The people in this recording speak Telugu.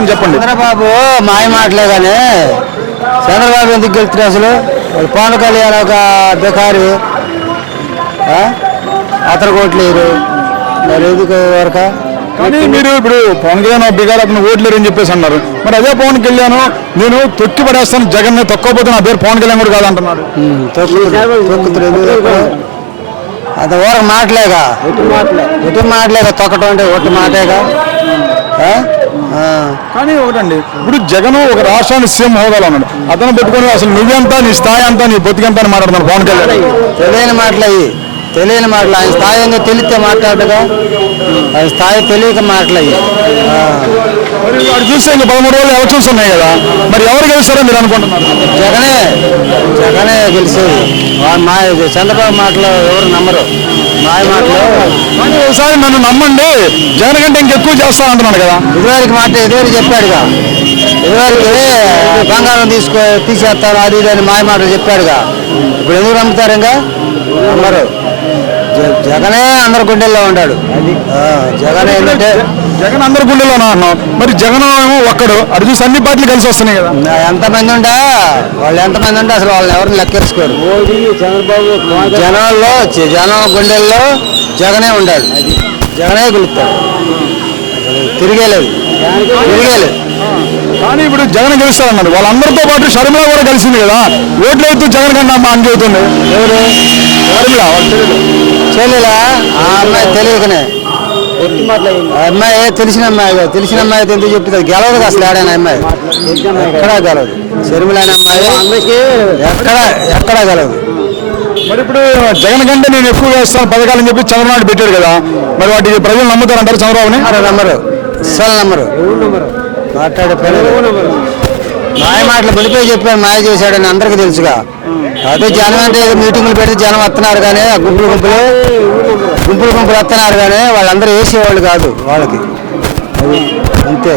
అని చెప్పండి. చంద్రబాబు మాయ మాటలే కానీ చంద్రబాబు ఎందుకు గెలుస్తారు అసలు? పవన్ కళ్యాణ్ ఒక బికారి, అతను కోట్లేరు, మరి ఎందుకు వరక? కానీ మీరు ఇప్పుడు పవన్ కళ్యాణ్ బిగారు అతను ఓట్లేరు అని చెప్పేసి అన్నారు. మరి అదే పవన్ కళ్యాణ్ నేను తొక్కి పడేస్తాను, జగన్ తొక్కపోతే నా పేరు పవన్ కళ్యాణ్ కూడా కాదంటున్నాడు. అది ఊరకు మాటలేగా, ఎటు మాటలేగా, తొక్కటం అంటే ఒట్టి మాటేగా. కానీ ఒకటండి, ఇప్పుడు జగన్ ఒక రాష్ట్రానికి సీఎం హోదాలో ఉన్నాడు. అతను పెట్టుకొని అసలు నువ్వెంత, నీ స్థాయి అంతా, నీ బతికెంత అని మాట్లాడుతున్నాడు పవన్ కళ్యాణ్. తెలియని మాటలు అయ్యి, తెలియని మాటలు. ఆయన స్థాయి ఏందో తెలిస్తే మాట్లాడగా, ఆయన స్థాయి తెలియక మాటలయ్యి. మరి వాడు చూస్తే ఇంకా 13 రోజులు ఎలక్షన్స్ ఉన్నాయి కదా, మరి ఎవరు గెలుస్తారో మీరు అనుకుంటున్నారు? జగనే గెలిచేది. చంద్రబాబు మాటలు ఎవరు నమ్మరు, మాయ మాటలు. కానీ ఒకసారి నన్ను నమ్మండి, జగన్ కంటే ఇంకెక్కువ చేస్తాను అంటున్నాడు కదా. ఇదివరకు చెప్పాడుగా, ఇదివరకు బంగారం తీసేస్తారు అది ఇది అని మాయ మాటలు చెప్పాడుగా. ఇప్పుడు ఎందుకు నమ్ముతారు? ఇంకా నమ్మరు. జగనే అందరి గుండెల్లో ఉన్నాడు. జగన్ ఏంటంటే జగన్ అందరి గుండెల్లో అంటున్నాం. మరి జగన్ ఏమో ఒక్కడు, అటు చూసి అన్ని పార్టీలు కలిసి వస్తున్నాయి కదా. ఎంతమంది ఉంటే అసలు వాళ్ళని ఎవరిని లెక్కేసుకోరు. జనం గుండెల్లో జగనే ఉండాలి, జగనే గెలుస్తాడు. తిరిగేలేదు. కానీ ఇప్పుడు జగన్ గెలుస్తారన్నారు. వాళ్ళందరితో పాటు షర్మిల కూడా కలిసింది కదా. ఓట్లు అయితే జగన్ కన్నా అమ్మ అని చెబుతుంది. ఎవరు? షర్మిల చెల్లెలా? ఆ అమ్మాయి తెలియకనే, అమ్మాయి తెలిసిన అమ్మాయి అయితే ఎందుకు చెప్తుంది? గెలవదు అసలు. ఏడైనా అమ్మాయి ఎక్కడా గెలవదు. షర్మిల అనే అమ్మాయి ఎక్కడా గెలవదు. మరి ఇప్పుడు జగన్ కంటే నేను ఎక్కువ వేస్తాను పథకాలని చెప్పి చంద్రబాబు పెట్టాడు కదా, మరి వాటికి ప్రజలు నమ్ముతారంటారు చంద్రబాబుని? నమ్మరు, అసలు నమ్మరు. మాట్లాడే మాయ మాటలు పడిపోయి చెప్పాను, మాయ చేశాడని అందరికీ తెలుసుగా. అదే జనం అంటే మీటింగులు పెడితే జనం వస్తున్నారు కానీ, గుంపులు వస్తున్నారు కానీ వాళ్ళందరూ వేసేవాళ్ళు కాదు వాళ్ళకి. అంతే.